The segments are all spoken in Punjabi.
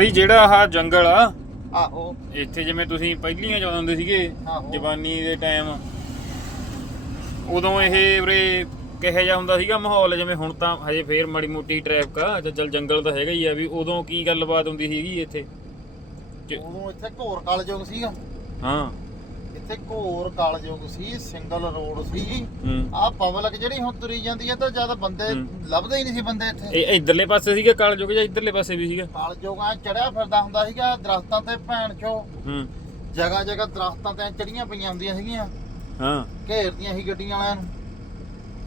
ਬਈ ਜਿਹੜਾ ਆਹ ਜੰਗਲ ਆ ਆਹੋ। ਇੱਥੇ ਜਿਵੇਂ ਤੁਸੀਂ ਪਹਿਲੀਆਂ ਜਦੋਂ ਹੁੰਦੇ ਸੀਗੇ ਆਹੋ। ਜਵਾਨੀ ਦੇ ਟਾਈਮ ਉਦੋਂ ਇਹ ਉਰੇ ਕਿਹੋ ਜਿਹਾ ਹੁੰਦਾ ਸੀਗਾ ਮਾਹੌਲ? ਜਿਵੇਂ ਹੁਣ ਤਾਂ ਹਜੇ ਫੇਰ ਮਾੜੀ ਮੋਟੀ ਟ੍ਰੈਫਿਕ ਆ ਤੇ ਚੱਲ ਜੰਗਲ ਤਾਂ ਹੈਗਾ ਹੀ ਆ ਵੀ ਉਦੋਂ ਕੀ ਗੱਲਬਾਤ ਹੁੰਦੀ ਸੀਗੀ ਇੱਥੇ? ਕਿ- ਉਦੋਂ ਇੱਥੇ ਘੋਰ ਕਾਲਜੋਗ ਸੀਗਾ। ਹਾਂ। ਇੱਥੇ ਘੋਰ ਕਾਲਜੋਗ ਸੀ ਸਿੰਗਲ ਰੋਡ ਸੀ। ਹੂੰ। ਆ ਪਬਲਿਕ ਜਿਹੜੀ ਹੁਣ ਤੁਰੀ ਜਾਂਦੀ ਹੈ ਤਾਂ ਜ਼ਿਆਦਾ ਬੰਦੇ। ਲੱਭਦੇ ਹੀ ਨਹੀਂ ਸੀ ਬੰਦੇ ਇੱਥੇ। ਇਹ ਇਧਰਲੇ ਪਾਸੇ ਸੀਗਾ ਕਾਲਜੋਗ ਜਾਂ ਇਧਰਲੇ ਪਾਸੇ ਵੀ ਸੀਗਾ? ਕਾਲਜੋਗ ਆ ਚੜਿਆ ਫਿਰਦਾ ਹੁੰਦਾ ਸੀਗਾ ਦਰਖਤਾਂ ਤੇ ਭੈਣ ਚੋ। ਹੂੰ। ਜਗ੍ਹਾ ਜਗ੍ਹਾ ਦਰਖਤਾਂ ਤੇ ਚੜੀਆਂ ਪਈਆਂ ਹੁੰਦੀਆਂ ਸੀਗੀਆਂ। ਹਾਂ। ਘੇਰਦੀਆਂ ਸੀ ਗੱਡੀਆਂ ਵਾਲਿਆਂ ਨੂੰ।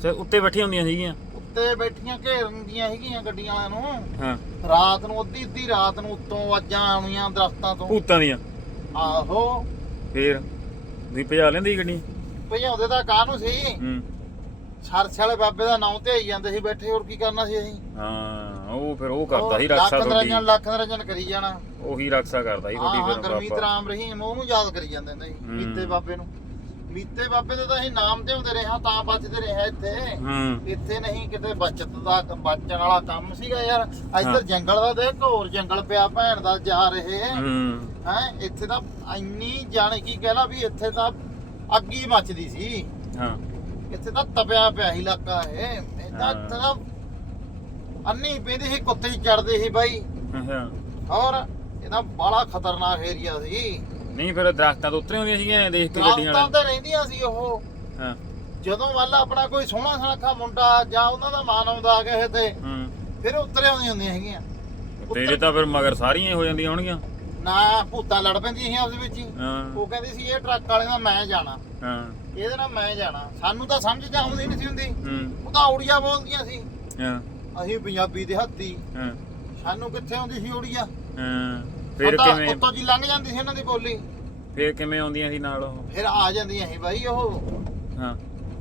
ਤੇ ਉੱਤੇ ਬੈਠੀਆਂ ਹੁੰਦੀਆਂ ਸੀਗੀਆਂ? ਉੱਤੇ ਬੈਠੀਆਂ ਘੇਰਦੀਆਂ ਸੀਗੀਆਂ ਗੱਡੀਆਂ ਵਾਲਿਆਂ ਨੂੰ। ਹਾਂ। ਰਾਤ ਨੂੰ ਅੱਧੀ ਅੱਧੀ ਰਾਤ ਨੂੰ ਉੱਤੋਂ ਆਵਾਜ਼ਾਂ ਆਉਣੀਆਂ ਦਰਖਤਾਂ ਤੋਂ। ਭੂਤਾਂ ਦੀਆਂ। ਆਹੋ। ਫੇਰ? ਵੀ ਭਜਾ ਲੈਂਦੀ ਗੱਡੀ? ਭਜਾਉਂਦੇ ਤਾਂ ਕਾਹਨੂੰ ਸੀ? ਹੂੰ। ਸਰਸ ਵਾਲੇ ਬਾਬੇ ਦਾ ਨਾਮ ਤੇ ਆਈ ਜਾਂਦੇ ਸੀ ਬੈਠੇ ਹੋਰ ਕੀ ਕਰਨਾ ਸੀ ਅਸੀਂ? ਹਾਂ ਉਹ ਫਿਰ ਉਹ ਕਰਦਾ ਸੀ ਉਹ ਰੱਖਾ ਲੱਖ ਤੁਹਾਡੀ ਨਰਜਨ ਲੱਖ ਨਰਜਨ ਕਰੀ ਜਾਣਾ। ਉਹੀ ਰੱਖਾ ਕਰਦਾ ਸੀ ਹਾਂ ਹਾਂ ਤੁਹਾਡੀ ਫਿਰ ਗਰਮੀਤ ਬਾਬਾ। ਰਾਮ ਰਹੀਮ ਉਹਨੂੰ ਯਾਦ ਕਰੀ ਜਾਂਦੇ ਹੂੰ। ਮੀਤੇ ਬਾਬੇ ਨੂੰ। ਮੀਤੇ ਬਾਬੇ ਦੇ ਤਾਂ ਅਸੀਂ ਨਾਮ ਤੇ ਹੁੰਦੇ ਰਿਹਾ ਤਾਂ ਬਚਦੇ ਰਿਹਾ ਇੱਥੇ। ਹੂੰ। ਇੱਥੇ ਨਹੀਂ ਕਿਤੇ ਬਚਤ ਦਾ ਬਚਣ ਵਾਲਾ ਕੰਮ ਸੀਗਾ ਯਾਰ। ਇੱਧਰ ਜੰਗਲ ਦਾ ਦੇਖ ਹੋਰ ਜੰਗਲ ਪਿਆ ਭੈਣ ਦਾ ਜਾ ਰਹੇ। ਹੂੰ। ਹੈ ਇੱਥੇ ਤਾਂ ਇੰਨੀ ਜਾਣ ਕੀ ਕਹਿਣਾ ਵੀ ਇੱਥੇ ਤਾਂ ਅੱਗੀ ਮੱਚਦੀ ਸੀ। ਹਾਂ। ਇੱਥੇ ਤਾਂ ਤਪਿਆ ਪਿਆ ਇਲਾਕਾ ਇਹ। ਹਾਂ। ਇੱਥੇ ਤਾਂ ਅੰਨੀ ਪੈਂਦੀ ਸੀ ਕੁੱਤੇ ਚੜਦੇ ਸੀ ਬਾਈ। ਅੱਛਾ ਔਰ ਇਹਦਾ ਬੜਾ ਖਤਰਨਾਕ ਏਰੀਆ ਸੀ। ਨਹੀਂ ਫਿਰ ਦਰਖਤਾਂ ਤੋਂ ਉਤਰੇ ਹੁੰਦੀਆਂ ਸੀਗੀਆਂ ਦੇਖ ਕੇ ਗੱਡੀਆਂ ਦਰਖਤਾਂ ਵਾਲੇ ਤੇ ਰਹਿੰਦੀਆਂ ਸੀ ਉਹ। ਹਾਂ। ਜਦੋਂ ਵੱਲ ਆਪਣਾ ਕੋਈ ਸੋਹਣਾ ਸੁਨੱਖਾ ਮੁੰਡਾ ਜਾਂ ਉਹਨਾਂ ਦਾ ਮਾਨ ਆਉਂਦਾ ਕਿਸੇ ਤੇ ਹੂੰ। ਫਿਰ ਉਤਰੇ ਆਉਂਦੀਆਂ ਹੁੰਦੀਆਂ ਹੈਗੀਆਂ ਤੇਰੇ ਤਾਂ ਫਿਰ ਮਗਰ ਸਾਰੀਆਂ ਹੀ ਹੋ ਜਾਂਦੀਆਂ ਹੋਣਗੀਆਂ। ਨਾ ਭੂਤਾਂ ਲੜ ਪੈਂਦੀਆਂ ਸੀ ਆਪਸ ਵਿੱਚ ਹੀ। ਹਾਂ। ਉਹ ਕਹਿੰਦੀ ਸੀ ਇਹ ਟਰੱਕ ਵਾਲੇ ਨਾਲ ਮੈਂ ਜਾਣਾ। ਹਾਂ। ਇਹਦੇ ਨਾਲ ਮੈਂ ਜਾਣਾ। ਸਾਨੂੰ ਤਾਂ ਸਮਝ ਚ ਆਉਂਦੀ ਨਹੀਂ ਸੀ ਹੁੰਦੀ। ਹੂੰ। ਉਹ ਤਾਂ ਉੜੀਆ ਬੋਲਦੀਆਂ ਸੀ। ਹਾਂ। ਅਸੀਂ ਪੰਜਾਬੀ ਦੇ ਹੱਥੀ ਹਾਂ। ਸਾਨੂੰ ਕਿੱਥੇ ਆਉਂਦੀ ਸੀ ਉੜੀਆ ਹਾਂ। ਫਿਰ ਬੰਦਾ ਕਿਵੇਂ? ਉੱਤੋਂ ਜੀ ਲੰਘ ਜਾਂਦੀ ਸੀ ਇਹਨਾਂ ਦੀ ਬੋਲੀ। ਫਿਰ ਕਿਵੇਂ ਆਉਂਦੀਆਂ ਸੀ ਨਾਲ ਉਹ? ਫਿਰ ਆ ਜਾਂਦੀਆਂ ਸੀ ਬਾਈ ਉਹ। ਹਾਂ।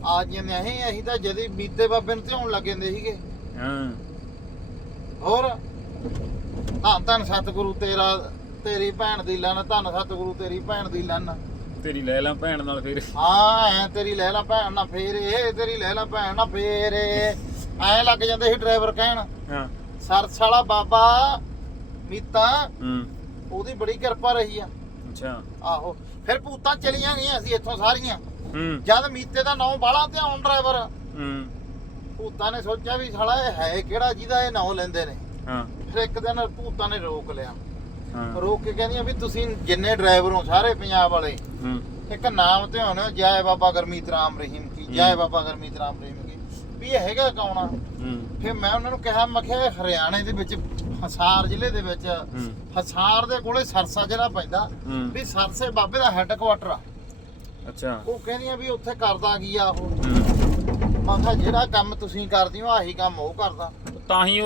ਆ ਜਾਂਦੀਆਂ ਸੀ ਅਸੀਂ ਤਾਂ ਜਦੀ ਬੀਤੇ ਬਾਬੇ ਨੂੰ ਧਿਆਉਣ ਲੱਗ ਜਾਂਦੇ ਸੀਗੇ। ਹਾਂ। ਹੋਰ? ਧੰਨ ਧੰਨ ਸਤਿਗੁਰੂ ਤੇਰਾ ਤੇਰੀ ਭੈਣ ਦੀ ਲੰਨ ਧੰਨ ਸਤਿਗੁਰੂ ਤੇਰੀ ਭੈਣ ਦੀ ਲੰਨ। ਤੇਰੀ ਲੈ ਲਾਂ ਭੈਣ ਨਾਲ ਫਿਰ। ਹਾਂ ਐ ਤੇਰੀ ਲੈ ਲਾ ਭੈਣ ਨਾ ਫੇਰ ਇਹ ਤੇਰੀ ਲੈ ਲਾ ਭੈਣ ਨਾ ਫੇਰ ਐ ਲੱਗ ਜਾਂਦੇ ਸੀ ਡਰਾਈਵਰ ਕਹਿਣ। ਹਾਂ। ਸਰਸ ਵਾਲਾ ਬਾਬਾ ਮੀਤਾ ਹੂੰ। ਉਹਦੀ ਬੜੀ ਕਿਰਪਾ ਰਹੀ ਆ। ਅੱਛਾ। ਆਹੋ ਫਿਰ ਭੂਤਾਂ ਚਲੀਆਂ ਗਈਆਂ ਸੀ ਇੱਥੋਂ ਸਾਰੀਆਂ। ਹੂੰ। ਜਦ ਮੀਤੇ ਦਾ ਨਾਂ ਬਾਲਾ ਧਿਆਨ ਡਰਾਈਵਰ। ਹੂੰ। ਭੂਤਾਂ ਨੇ ਸੋਚਿਆ ਵੀ ਸਾਲਾ ਇਹ ਹੈ ਕਿਹੜਾ ਜਿਹਦਾ ਇਹ ਨਾਂ ਲੈਂਦੇ ਨੇ। ਹਾਂ। ਫਿਰ ਇੱਕ ਦਿਨ ਭੂਤਾਂ ਨੇ ਰੋਕ ਲਿਆ। ਹਾਂ। ਰੋਕ ਕੇ ਕਹਿੰਦੀਆਂ ਵੀ ਤੁਸੀਂ ਜਿੰਨੇ ਡਰਾਈਵਰ ਹੋ ਸਾਰੇ ਪੰਜਾਬ ਵਾਲੇ ਹੂੰ। ਇੱਕ ਨਾਮ ਤੇ ਹੋਣਾ ਜੈ ਬਾਬਾ ਗਰਮੀਤ ਰਾਮ ਰਹੀਮ ਕੀ ਜੈ ਬਾਬਾ ਗਰਮੀਤ ਰਾਮ ਰਹੀਮ ਕੀ। ਵੀ ਇਹ ਹੈਗਾ ਕੌਣ ਆ? ਹੂੰ। ਫਿਰ ਮੈਂ ਉਹਨਾਂ ਨੂੰ ਕਿਹਾ ਮੈਂ ਕਿਹਾ ਇਹ ਹਰਿਆਣੇ ਦੇ ਵਿੱਚ ਹਸਾਰ ਜ਼ਿਲ੍ਹੇ ਦੇ ਵਿੱਚ ਹਸਾਰ ਦੇ ਕੋਲੇ ਸਰਸਾ ਜਿਹੜਾ ਪੈਂਦਾ ਵੀ ਸਰਸੇ ਬਾਬੇ ਦਾ ਹੈੱਡਕੁਆਟਰ ਆ। ਅੱਛਾ। ਉਹ ਕਹਿੰਦੀਆਂ ਵੀ ਉੱਥੇ ਕਰਦਾ ਕੀ ਆ ਉਹ। ਮੈਂ ਕਿਹਾ ਜਿਹੜਾ ਕੰਮ ਤੁਸੀਂ ਕਰਦੇ ਹੋ ਆਹੀ ਕੰਮ ਉਹ ਕਰਦਾ। ਤਾਂ ਹੀ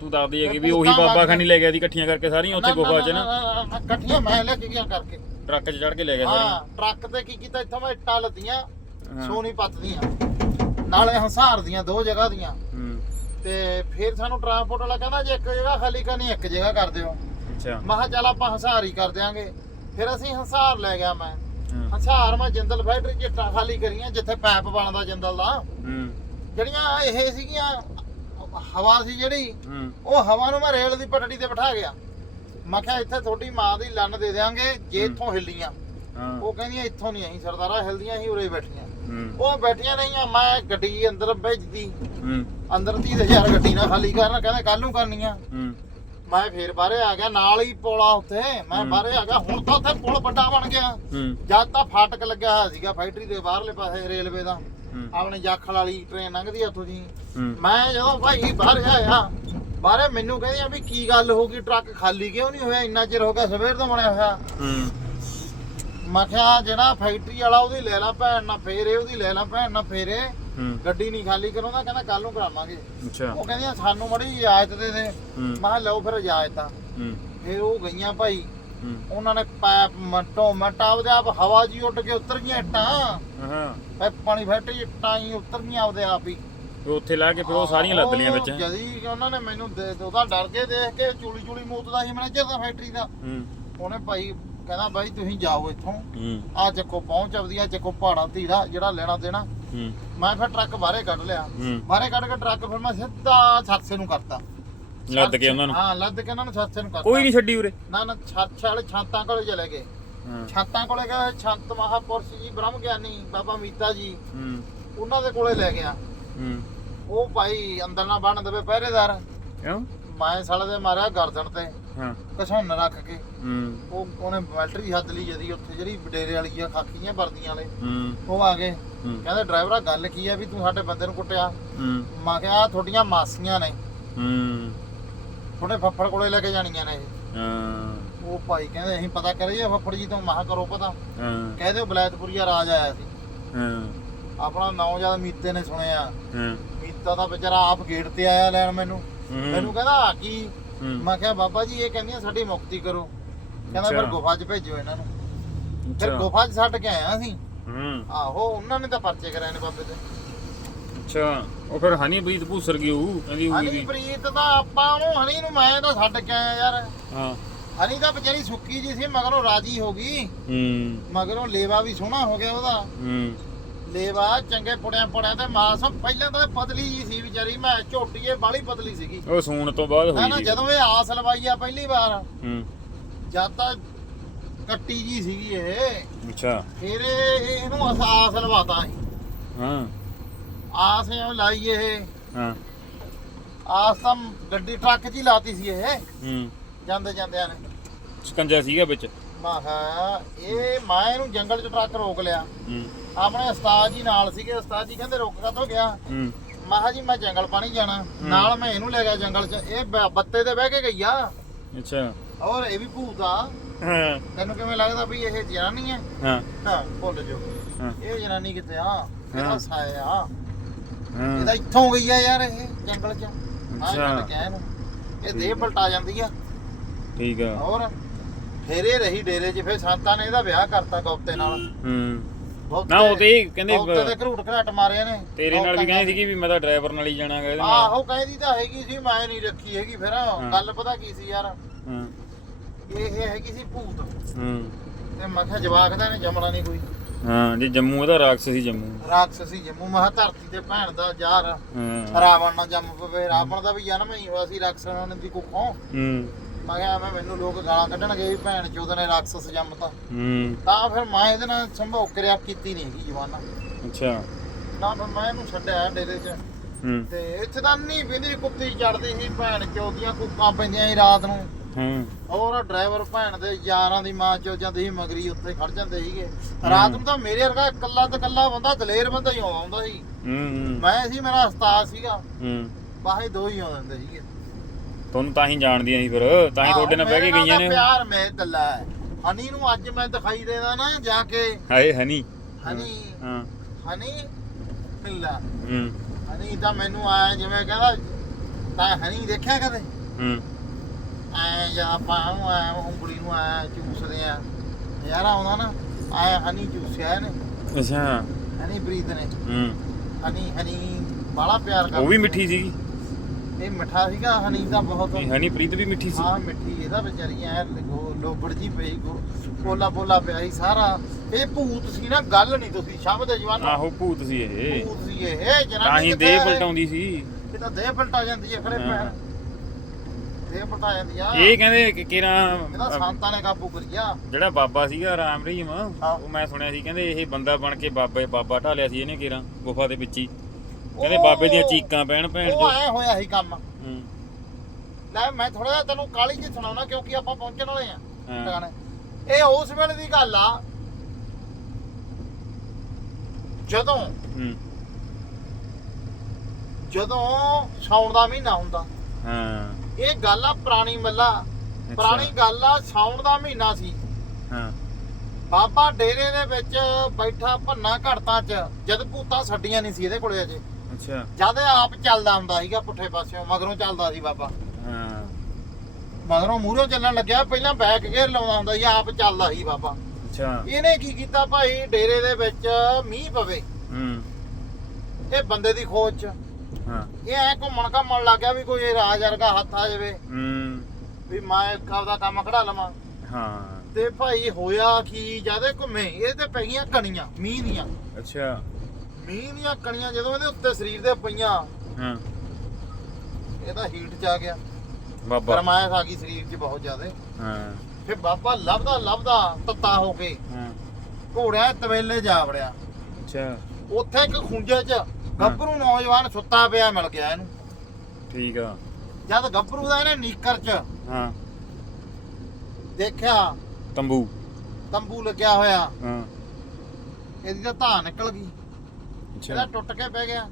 ਤੂੰ ਦੱਸਦੀ ਹੈ ਕਿ ਵੀ ਉਹੀ ਬਾਬਾ ਖਾਨੀ ਲੈ ਗਿਆ ਦੀ ਇਕੱਠੀਆਂ ਕਰਕੇ ਸਾਰੀਆਂ ਉੱਥੇ ਗੁਫਾ 'ਚ ਨਾ। ਇਕੱਠੀਆਂ ਮੈਂ ਲੈ ਕੇ ਗਿਆ ਕਰਕੇ। ਟਰੱਕ 'ਚ ਚੜ ਕੇ ਲੈ ਗਿਆ ਹਾਂ ਸਾਰੀਆਂ। ਟਰੱਕ ਤੇ ਕੀ ਕੀਤਾ ਇੱਥੋਂ ਮੈਂ ਇੱਟਾਂ ਲੱਦੀਆਂ ਹਾਂ। ਸੋਨੀਪਤ ਦੀਆਂ। ਨਾਲੇ ਹੰਸਾਰ ਦੀਆਂ ਦੋ ਜਗ੍ਹਾ ਦੀਆਂ। ਤੇ ਫਿਰ ਸਾਨੂੰ ਟਰਾਂਸਪੋਰਟ ਵਾਲਾ ਕਹਿੰਦਾ ਜੇ ਇੱਕ ਜਗ੍ਹਾ ਖਾਲੀ ਕਰਨੀ ਇੱਕ ਜਗ੍ਹਾ ਕਰ ਦਿਓ। ਅੱਛਾ। ਮੈਂ ਕਿਹਾ ਚੱਲ ਆਪਾਂ ਹੰਸਾਰ ਹੀ ਕਰ ਦਿਆਂਗੇ। ਫਿਰ ਅਸੀਂ ਹੰਸਾਰ ਲੈ ਗਿਆ ਮੈਂ। ਹੰਸਾਰ ਮੈਂ ਜਿੰਦਲ ਫੈਕਟਰੀ ਚ ਇੱਟਾਂ ਖਾਲੀ ਕਰੀਆਂ ਜਿੱਥੇ ਪੈਪ ਬਣਦਾ ਜਿੰਦਲ ਦਾ। ਹੂੰ। ਜਿਹੜੀਆਂ ਇਹ ਸੀਗੀਆਂ ਹਵਾ ਸੀ ਜਿਹੜੀ ਉਹ ਹਵਾ ਨੂੰ ਮੈਂ ਰੇਲ ਦੀ ਪਟੜੀ ਤੇ ਬਿਠਾ ਗਿਆ। ਮੈਂ ਕਿਹਾ ਇੱਥੇ ਤੁਹਾਡੀ ਮਾਂ ਦੀ ਲੰਨ ਦੇ ਦਿਆਂਗੇ ਜੇ। ਇੱਥੋਂ ਹਿੱਲੀਆਂ। ਉਹ ਕਹਿੰਦੀਆਂ ਇੱਥੋਂ ਨਹੀਂ ਅਸੀਂ ਸਰਦਾਰਾ ਹਿਲਦੀਆਂ ਹੀ ਉਰੇ ਬੈਠੀਆਂ। ਉਹ ਬੈਠੀਆਂ ਰਹੀਆਂ ਮੈਂ ਗੱਡੀ ਅੰਦਰ ਭੇਜਦੀ ਅੰਦਰ ਦੀ ਤੇ ਯਾਰ ਗੱਡੀ ਨਾ ਖਾਲੀ ਕਰਨ ਕਹਿੰਦੇ ਕੱਲ ਨੂੰ ਕਰਨੀਆਂ ਮੈਂ ਫੇਰ ਬਾਹਰੇ ਆ ਗਿਆ ਨਾਲ ਹੀ ਪੋਲਾ ਉੱਥੇ। ਮੈਂ। ਬਾਹਰੇ ਆ ਗਿਆ ਹੁਣ ਤਾਂ ਉੱਥੇ ਪੁਲ ਵੱਡਾ ਬਣ ਗਿਆ। ਜਦ ਤਾਂ ਫਾਟਕ ਲੱਗਿਆ ਹੋਇਆ ਸੀਗਾ ਫੈਕਟਰੀ ਦੇ ਬਾਹਰਲੇ ਪਾਸੇ ਰੇਲਵੇ ਦਾ। ਆਪਣੇ ਜਾਖਲ ਵਾਲੀ ਟ੍ਰੇਨ ਲੰਘਦੀ ਆ ਉੱਥੋਂ ਦੀ। ਮੈਂ ਜਦੋਂ ਭਾਈ ਬਾਹਰ ਆਇਆ ਬਾਹਰੇ ਮੈਨੂੰ ਕਹਿੰਦੇ ਆ ਵੀ ਕੀ ਗੱਲ ਹੋ ਗਈ ਟਰੱਕ ਖਾਲੀ ਕਿਉਂ ਨਹੀਂ ਹੋਇਆ? ਇੰਨਾ ਚਿਰ ਹੋ ਗਿਆ ਸਵੇਰ ਦਾ ਬਣਿਆ ਹੋਇਆ। ਮੈਂ ਕਿਹਾ ਜਿਹੜਾ ਫੈਕਟਰੀ ਵਾਲਾ ਉਹਦੀ ਲੈ ਲਾ ਭੈਣ ਨਾ ਫੇਰੇ ਉਹਦੀ ਲੈ ਲਾ ਭੈਣ ਨਾ ਫੇਰੇ। ਹੂੰ। ਗੱਡੀ ਨਹੀਂ ਖਾਲੀ ਕਰਾਉਂਦਾ ਕਹਿੰਦਾ ਕੱਲ ਨੂੰ ਕਰਾਵਾਂਗੇ। ਅੱਛਾ। ਉਹ ਕਹਿੰਦੀਆਂ ਸਾਨੂੰ ਮੜੀ ਇਜਾਜ਼ਤ ਦੇ ਦੇ। ਮੈਂ ਕਿਹਾ ਲਓ ਫਿਰ ਇਜਾਜ਼ਤ। ਆ ਹੂੰ। ਫਿਰ ਉਹ ਗਈਆਂ ਭਾਈ। ਹੂੰ। ਉਹਨਾਂ ਨੇ ਪੈਪ ਮਟੋ ਮਟਾ ਉਹਦੇ ਆਪ ਹਵਾ ਜੀ ਉੱਡ ਕੇ ਉਤਰ ਗਈਆਂ ਇੱਟਾਂ। ਹਾਂ। ਪੈ ਪਾਣੀ ਫੈਕਟਰੀ ਇੱਟਾਂ ਹੀ ਉਤਰ ਗਈਆਂ ਆਪਦੇ ਆਪ ਹੀ। ਤੇ ਉੱਥੇ ਲਾ ਕੇ ਫਿਰ ਉਹ ਸਾਰੀਆਂ ਲੱਦ ਲੀਆਂ ਵਿੱਚ। ਉਹ ਜਦੀ ਉਹਨਾਂ ਨੇ ਮੈਨੂੰ ਦੇ ਉਹਦਾ ਡਰ ਕੇ ਦੇਖ ਕੇ ਚੂਲੀ ਚੂਲੀ ਮੂਤਦਾ ਸੀ ਮੈਨੇਜਰ ਦਾ ਫੈਕਟਰੀ ਦਾ। ਹੂੰ। ਉਹਨੇ ਭਾਈ ਕਹਿੰਦਾ ਬਾਈ ਤੁਸੀਂ ਜਾਓ ਇੱਥੋਂ। ਹੂੰ। ਆ ਚੱਕੋ ਪਹੁੰਚ ਆਵਦੀ ਆ ਚੱਕੋ ਪਹਾੜਾਂ ਧੀਰਾ ਜਿਹੜਾ ਲੈਣਾ ਦੇਣਾ। ਹੂੰ। ਮੈਂ ਫਿਰ ਟਰੱਕ ਬਾਹਰੇ ਕੱਢ ਲਿਆ। ਹੂੰ। ਬਾਹਰੇ ਕੱਢ ਕੇ ਟਰੱਕ ਫਿਰ ਮੈਂ ਸਿੱਧਾ ਸਰਸੇ ਨੂੰ ਕਰਤਾ। ਲੱਦ ਕੇ ਉਹਨਾਂ ਨੂੰ? ਹਾਂ ਲੱਦ ਕੇ ਉਹਨਾਂ ਨੂੰ ਛੱਤ ਨੂੰ ਕਰਤਾ। ਕੋਈ ਨਹੀਂ ਛੱਡੀ ਉਰੇ। ਨਾ ਨਾ ਛੱਤ ਵਾਲੇ ਛਾਤਾਂ ਕੋਲੇ ਚਲੇ ਗਏ। ਹਾਂ। ਛਾਤਾਂ ਕੋਲੇ ਗਏ ਛੰਤ ਮਹਾਪੁਰਸ਼ ਜੀ ਬ੍ਰਹਮ ਗਿਆਨੀ ਬਾਬਾ ਮੀਤਾ ਜੀ। ਹੂੰ। ਉਹਨਾਂ ਦੇ ਕੋਲੇ ਲੈ ਗਿਆ। ਹੂੰ। ਉਹ ਭਾਈ ਅੰਦਰ ਨਾ ਬਣ ਦੇਵੇ ਪਹਿਰੇਦਾਰ। ਕਿਉਂ? ਮੈਂ ਸਾਲੇ ਦੇ ਮਾਰਿਆ ਗਰਦਨ ਤੇ। ਹਾਂ। ਕਸੌਨ ਰੱਖ ਕੇ। ਹੂੰ। ਉਹ ਉਹਨੇ ਮਿਲਟਰੀ ਹੱਦ ਲਈ ਜਦੀ ਉੱਥੇ ਜਿਹੜੀ ਡੇਰੇ ਵਾਲੀ ਆ ਖਾਕੀਆਂ ਵਰਦੀਆਂ ਵਾਲੇ। ਹੂੰ। ਉਹ ਆ ਗਏ। ਕਹਿੰਦੇ ਡਰਾਈਵਰਾ ਗੱਲ ਕੀ ਆ ਵੀ ਤੂੰ ਸਾਡੇ ਬੰਦੇ ਨੂੰ ਕੁੱਟਿਆ? ਹੂੰ। ਮੈਂ ਕਿਹਾ ਆਹ ਤੁਹਾਡੀਆਂ ਮਾਸੀਆਂ ਨੇ। ਹੂੰ। ਤੁਹਾਡੇ ਫੱਫੜ ਕੋਲੇ ਲੈ ਕੇ ਜਾਣੀਆਂ ਨੇ ਇਹ। ਹਾਂ। ਉਹ ਭਾਈ ਕਹਿੰਦੇ ਅਸੀਂ ਪਤਾ ਕਰੀਏ ਫੱਫੜ ਜੀ ਤੋਂ ਮਹਾ ਕਰੋ ਪਤਾ। ਹਾਂ। ਕਹਦੇ ਬਲੈਤਪੁਰੀਆ ਰਾਜ ਆਇਆ ਸੀ। ਹਾਂ। ਆਪਣਾ ਨਾਂ ਜਦ ਮੀਤੇ ਨੇ ਸੁਣਿਆ। ਹਾਂ। ਮੀਤਾ ਦਾ ਵਿਚਾਰਾ ਆਪ ਗੇਟ ਤੇ ਆਇਆ ਲੈਣ ਮੈਨੂੰ। ਮੈਨੂੰ ਕਹਿੰਦਾ ਆ ਕੀ ਮੈਂ ਕਿਹਾ ਬਾਬਾ ਜੀ ਇਹ ਕਹਿੰਦੀਆਂ ਸਾਡੀ ਮੁਕਤੀ ਕਰੋ। ਕਹਿੰਦਾ ਫਿਰ। ਗੁਫਾ 'ਚ ਭੇਜੋ ਇਹਨਾਂ ਨੂੰ। ਫਿਰ ਗੁਫਾ 'ਚ ਛੱਡ ਕੇ ਆਇਆ ਸੀ ਹੂੰ। ਆਹੋ ਉਹਨਾਂ ਨੇ ਤਾਂ ਪਰਚੇ ਕਰਾਏ ਨੇ ਬਾਬੇ ਦੇ। ਅੱਛਾ। ਉਹ ਫਿਰ ਹਨੀ ਪ੍ਰੀਤ ਭੂਸਰ ਗਈ ਉਹ ਕਹਿੰਦੀ ਹੋਈ ਹਨੀ ਵੀ। ਪ੍ਰੀਤ ਦਾ ਆਪਾਂ ਉਹਨੂੰ ਹਨੀ ਨੂੰ ਮੈਂ ਤਾਂ ਛੱਡ ਕੇ ਆਇਆ ਯਾਰ। ਹਾਂ। ਹਨੀ ਤਾਂ ਵਿਚਾਰੀ ਸੁੱਕੀ ਜੀ ਸੀ ਮਗਰੋਂ ਰਾਜੀ ਹੋ ਗਈ। ਹੂੰ। ਮਗਰੋਂ ਲੇਵਾ ਵੀ ਸੋਹਣਾ ਹੋ ਗਿਆ ਉਹਦਾ। ਹੂੰ। ਲੇਵਾ ਚੰਗੇ ਪੁੜਿਆਂ ਪੁੜਿਆਂ ਤੇ ਮਾਸ ਪਹਿਲਾਂ ਤਾਂ ਪਤਲੀ ਜੀ ਸੀ ਵਿਚਾਰੀ ਮੈਂ ਝੋਟੀਏ ਬਾਲੀ ਪਤਲੀ ਸੀਗੀ। ਉਹ ਸੂਣ ਤੋਂ ਬਾਅਦ ਹੋਈ ਨਾ ਸੀ। ਜਦੋਂ ਇਹ ਆਸ ਲਵਾਈ ਆ ਪਹਿਲੀ ਵਾਰ ਹੂੰ। ਜਦ ਤਾਂ ਕੱਟੀ ਜੀ ਸੀਗੀ ਇਹ। ਅੱਛਾ। ਫਿਰ ਇਹ ਇਹਨੂੰ ਅਸ- ਆਸ ਲਵਾਤਾ ਸੀ ਹਾਂ। ਆਸ ਇਹ ਲਾਈ ਇਹ। ਹਾਂ। ਆਸ ਤਾਂ ਗੱਡੀ ਟਰੱਕ 'ਚ ਹੀ ਲਾਤੀ ਸੀ ਇਹ। ਹੂੰ। ਜਾਂਦੇ ਜਾਂਦਿਆਂ ਨੇ। ਸਕੰਜਾ ਸੀਗਾ ਵਿੱਚ। ਮੈਂ ਕਿਹਾ ਇਹ ਮੈਂ ਇਹਨੂੰ ਜੰਗਲ 'ਚ ਟਰੱਕ ਰੋਕ ਲਿਆ। ਹੂੰ। ਆਪਣੇ ਉਸਤਾਦ ਜੀ ਨਾਲ ਸੀਗੇ ਉਸਤਾਦ ਜੀ ਕਹਿੰਦੇ ਰੁਕ ਕਦੋਂ ਗਿਆ। ਹੂੰ। ਮੈਂ ਕਿਹਾ ਜੀ ਮੈਂ ਜੰਗਲ ਪਾਣੀ ਜਾਣਾ। ਨਾਲ ਮੈਂ ਇਹਨੂੰ ਲੈ ਗਿਆ ਜੰਗਲ 'ਚ। ਇਹ ਬ- ਬੱਤੇ ਤੇ ਬਹਿ ਕੇ ਗਈ ਆ। ਅੱਛਾ। ਔਰ ਇਹ ਵੀ ਭੂਤ ਆ। ਹਾਂ। ਤੈਨੂੰ ਕਿਵੇਂ ਲੱਗਦਾ ਵੀ ਇਹ ਜਨਾਨੀ ਹੈ? ਹਾਂ। ਹਾਂ ਭੁੱਲ ਜੋ ਹਾਂ। ਇਹ ਜਨਾਨੀ ਕਿੱਥੇ ਆ? ਇਹਦਾ ਹਾਂ। ਸਾਇਆ ਆ। ਹਾਂ। ਇਹਦਾ ਇੱਥੋਂ ਗਈ ਆ ਯਾਰ ਇਹ ਜੰਗਲ 'ਚ। ਆ ਅੱਛਾ। ਕਹਿ ਇਹ ਦੇਹ ਪਲਟਾ ਜਾਂਦੀ ਆ। ਠੀਕ ਆ। ਹੋਰ ਫਿਰ ਰਹੀ ਡੇਰੇ 'ਚ ਫਿਰ ਸੰਤਾਂ ਨੇ ਇਹਦਾ ਵਿਆਹ ਕਰਤਾ ਗੌਪਤੇ ਨਾਲ। ਹੂੰ। ਨਾ ਉਹ ਤੇ ਕਹਿੰਦੇ ਗੌਪਤੇ ਦੇ ਘਰੂਟ ਘਰਾਟ ਮਾਰੇ ਨੇ। ਤੇਰੇ ਨਾਲ ਵੀ ਕਹਿੰਦੀ ਸੀਗੀ ਵੀ ਮੈਂ ਤਾਂ ਡਰਾਈਵਰ ਨਾਲ ਹੀ ਜਾਣਾਗਾ ਇਹਦੇ ਨਾਲ। ਆਹੋ ਕਹਿੰਦੀ ਤਾਂ ਹੈਗੀ ਸੀ ਮੈਂ ਨਹੀਂ ਰੱਖੀ ਹੈਗੀ ਫਿਰ। ਗੱਲ ਪਤਾ ਕੀ ਸੀ ਯਾਰ? ਹਾਂ। ਇਹ ਹੈਗੀ ਸੀ ਭੂਤ। ਹੂੰ। ਤੇ ਮੈਂ ਕਿਹਾ ਜਵਾਕ ਦਾ ਨੇ ਜੰਮਣਾ ਨਹੀਂ ਕੋਈ। ਹਾਂ ਜੇ ਜੰਮੂ ਇਹਦਾ ਰਾਖਸ ਸੀ ਜੰਮੂ। ਰਾਖਸੀ ਜੰਮੂ। ਮਹਾ ਧਰਤੀ ਤੇ ਭੈਣ ਦਾ ਯਾਰ। ਹਾਂ। ਰਾਵਣ ਨਾਲ ਜੰਮ ਪਵੇ। ਰਾਵਣ ਦਾ ਵੀ ਜਨਮ ਹੀ ਹੋਇਆ ਸੀ ਰਾਖਸਣ ਦੀ ਕੁੱਖੋਂ। ਹੂੰ। ਮੈਂ ਕਿਹਾ ਐਵੇਂ ਮੈਨੂੰ ਲੋਕ ਗਾਲਾਂ ਕੱਢਣਗੇ ਵੀ ਭੈਣ ਚੋਦ ਨੇ ਰਾਖਸ ਜੰਮਤਾ। ਹੂੰ। ਤਾਂ ਫਿਰ ਮੈਂ ਇਹਦੇ ਨਾਲ ਸੰਭੋਗ ਕਰਿਆ ਕੀਤੀ ਨਹੀਂ ਹੈਗੀ ਜਵਾਨਾ ਅੱਛਾ। ਨਾ ਫਿਰ ਮੈਂ ਇਹਨੂੰ ਛੱਡਿਆ ਡੇਰੇ 'ਚ। ਹੂੰ। ਤੇ ਇੱਥੇ ਤਾਂ ਨਹੀਂ ਪਿੰਦੀ ਕੁੱਤੀ ਚੜਦੀ ਸੀ ਭੈਣ ਚੋਦੀਆਂ ਕੁੱਕਾਂ ਪੈਂਦੀਆਂ ਸੀ ਰਾਤ ਨੂੰ। ਹਾਂ। ਹੋਰ ਡਰਾਈਵਰ ਭੈਣ ਦੇ ਯਾਰਾਂ ਦੀ ਮਾਂ ਚੋ ਜਾਂਦੀ ਸੀ ਮਗਰੀ ਉੱਤੇ ਖੜ ਜਾਂਦੇ ਸੀਗੇ। ਰਾਤ ਨੂੰ ਤਾਂ ਮੇਰੇ ਵਰਗਾ ਇਕੱਲਾ ਤੇ ਇਕੱਲਾ ਬੰਦਾ ਦਲੇਰ ਬੰਦਾ ਹੀ ਆਉਂਦਾ ਸੀ। ਹੂੰ ਮੈਂ ਸੀ ਮੇਰਾ ਉਸਤਾਦ ਸੀਗਾ। ਹੂੰ। ਬਾਹੇ ਦੋ ਹੀ ਆਉਂਦੇ ਸੀਗੇ। ਤੁਹਾਨੂੰ ਤਾਂ ਹੀ ਜਾਣਦੀਆਂ ਸੀ ਫਿਰ ਤਾਂ ਹੀ ਤੁਹਾਡੇ ਨਾਲ ਬਹਿ ਕੇ ਗਈਆਂ ਨੇ। ਪਿਆਰ ਮੈਂ ਦੱਲਾ ਹੈ ਹਨੀ ਨੂੰ ਅੱਜ ਮੈਂ ਦਿਖਾਈ ਦੇਦਾ ਨਾ ਜਾ ਕੇ। ਹਾਏ ਹਨੀ। ਹਨੀ। ਹਾਂ। ਹਨੀ ਮਿਲਦਾ ਹੂੰ। ਹਨੀ ਤਾਂ ਮੈਨੂੰ ਆਇਆ ਜਿਵੇਂ ਕਹਿੰਦਾ ਤਾਂ ਹਨੀ ਦੇਖਿਆ ਕਦੇ? ਹੂੰ। ਐ ਜਾਂ ਆਪਾਂ ਨੂੰ ਐ ਉਂਗਲੀ ਨੂੰ ਐ ਚੂਸਦੇ ਆ। ਯਾਰ ਆਉਂਦਾ ਨਾ ਐ ਹਨੀ ਚੂਸਿਆ ਇਹਨੇ। ਅੱਛਾ। ਹਨੀ ਪ੍ਰੀਤ ਨੇ। ਹੂੰ। ਹਨੀ ਹਨੀ ਬਾਲਾ ਪਿਆਰ ਕਰਦਾ ਉਹ ਵੀ ਮਿੱਠੀ ਸੀਗੀ। ਇਹ ਮਿੱਠਾ ਸੀਗਾ ਹਨੀ ਦਾ ਬਹੁਤ ਇਹ ਹਨੀ ਪ੍ਰੀਤ ਵੀ ਮਿੱਠੀ ਸੀ। ਹਾਂ ਮਿੱਠੀ ਇਹਦਾ ਵਿਚਾਰੀ ਐ ਲੋਬੜ ਜੀ ਪਈ ਪੋਲਾ ਪੋਲਾ ਪਿਆ ਸੀ ਸਾਰਾ। ਇਹ ਭੂਤ ਸੀ ਨਾ ਗੱਲ ਨਹੀਂ ਤੁਸੀਂ ਸ਼ਬਦ ਜਵਾਨ। ਆਹੋ ਭੂਤ ਸੀ ਇਹ। ਭੂਤ ਸੀ ਇਹ ਜਨਾਨੀ ਤਾਂ ਹੀ ਕਿੱਥੇ ਦੇ ਹੈ? ਪਲਟਾਉਂਦੀ ਸੀ। ਇਹ ਤਾਂ ਦੇਹ ਪਲਟਾ ਜਾਂਦੀ ਹੈ ਖੜੇ। ਪੈਰ। ਦੇਹ ਪਲਟਾ ਜਾਂਦੀ ਆ। ਇਹ ਕਹਿੰਦੇ ਕਿ ਕਿਰਾ ਇਹਦਾ ਸੰਤਾਂ ਨੇ ਕਾਬੂ ਕਰੀਆ। ਜਿਹੜਾ ਬਾਬਾ ਸੀਗਾ ਰਾਮ ਰਹੀਮ। ਉਹ ਮੈਂ ਸੁਣਿਆ ਸੀ ਕਹਿੰਦੇ ਇਹ ਬੰਦਾ ਬਣ ਕੇ ਬਾਬੇ ਬਾਬਾ ਢਾਲਿਆ ਸੀ ਇਹਨੇ ਕਿਰਾ ਗੁਫਾ ਦੇ ਵਿੱਚ ਹੀ। ਕਹਿੰਦੇ ਬਾਬੇ ਦੀਆਂ ਚੀਕਾਂ ਪੈਣ ਭੈਣ ਉਹ ਜੋ। ਐ ਹੋਇਆ ਸੀ ਕੰਮ। ਹੂੰ। ਲੈ ਮੈਂ ਥੋੜਾ ਜਿਹਾ ਤੈਨੂੰ ਕਾਲੀ ਚ ਸੁਣਾਉਣਾ ਕਿਉਂਕਿ ਆਪਾਂ ਪਹੁੰਚਣ ਵਾਲੇ ਆ। ਹਾਂ। ਟਿਕਾਣੇ ਇਹ ਉਸ ਵੇਲੇ ਦੀ ਗੱਲ ਆ। ਜਦੋਂ ਹੂੰ। ਜਦੋਂ ਸਾਉਣ ਦਾ ਮਹੀਨਾ ਹੁੰਦਾ। ਹਾਂ। ਇਹ ਗੱਲ ਆ ਪੁਰਾਣੀ ਮੱਲਾ। ਪੁਰਾਣੀ ਗੱਲ ਆ ਸਾਉਣ ਦਾ ਮਹੀਨਾ ਸੀ। ਹਾਂ। ਬਾਬਾ ਡੇਰੇ ਦੇ ਵਿੱਚ ਬੈਠਾ ਭੰਨਾ ਘੜਤਾਂ 'ਚ ਜਦ ਭੂਤਾਂ ਛੱਡੀਆਂ ਨਹੀਂ ਸੀ ਇਹਦੇ ਕੋਲੇ ਅਜੇ। ਅੱਛਾ। ਜਦ ਇਹ ਆਪ ਚੱਲਦਾ ਹੁੰਦਾ ਸੀਗਾ ਪੁੱਠੇ ਪਾਸਿਓਂ ਮਗਰੋਂ ਚੱਲਦਾ ਸੀ ਬਾਬਾ। ਹਾਂ। ਮਗਰੋਂ ਮੂਹਰੋਂ ਚੱਲਣ ਲੱਗਿਆ ਪਹਿਲਾਂ ਬੈਕ ਗੇਅਰ ਲਾਉਂਦਾ ਹੁੰਦਾ ਸੀ ਆਪ ਚੱਲਦਾ ਸੀ ਬਾਬਾ। ਅੱਛਾ। ਇਹਨੇ ਕੀ ਕੀਤਾ ਭਾਈ? ਡੇਰੇ ਦੇ ਵਿੱਚ ਮੀਂਹ ਪਵੇ। ਹੂੰ। ਇਹ ਬੰਦੇ ਦੀ ਖੋਜ 'ਚ। ਹਾਂ। ਇਹ ਐ ਘੁੰਮਣ ਘਾਮਣ ਲੱਗ ਗਿਆ ਵੀ ਕੋਈ ਰਾਜ ਵਰਗਾ ਹੱਥ ਆ ਜਾਵੇ। ਹੂੰ। ਵੀ ਮੈਂ ਆਪਦਾ ਕੰਮ ਖੜਾ ਲਵਾਂ। ਹਾਂ। ਤੇ ਭਾਈ ਹੋਇਆ ਕੀ ਜਿਆਦੇ ਘੁੰਮੇ ਇਹ ਤੇ ਪੈ ਗਈਆਂ ਕਣੀਆਂ ਮੀਂਹ ਦੀਆਂ। ਅੱਛਾ। ਮੀਂਹ ਦੀਆਂ ਕਣੀਆਂ ਜਦੋਂ ਇਹਦੇ ਉੱਤੇ ਸਰੀਰ ਦੇ ਪਈਆਂ ਹਾਂ। ਇਹਦਾ ਹੀਟ ਚ ਆ ਗਿਆ। ਬਾਬਾ। ਗਰਮਾਇਸ਼ ਆ ਗਈ ਸਰੀਰ 'ਚ ਬਹੁਤ ਜ਼ਿਆਦਾ। ਹਾਂ। ਫਿਰ ਬਾਬਾ ਲੱਭਦਾ ਲੱਭਦਾ ਤੱਤਾ ਹੋ ਕੇ ਹਾਂ। ਘੋੜਿਆਂ ਤਵੇਲੇ ਜਾ ਵੜਿਆ। ਅੱਛਾ। ਉੱਥੇ ਇੱਕ ਖੁੰਝੇ 'ਚ ਗੱਭਰੂ ਨੌਜਵਾਨ ਸੁੱਤਾ ਪਿਆ ਮਿਲ ਗਿਆ ਇਹਨੂੰ। ਠੀਕ ਆ। ਜਦ ਗੱਭਰੂ ਦਾ ਇਹਨੇ ਨੀਕਰ 'ਚ ਹਾਂ। ਦੇਖਿਆ ਤੰਬੂ। ਤੰਬੂ ਲੱਗਿਆ ਹੋਇਆ। ਹਾਂ। ਇਹਦੀ ਤਾਂ ਧਾਰ ਨਿਕਲ ਗਈ। ਇਹਦਾ ਟੁੱਟ ਕੇ ਪੈ ਗਿਆ।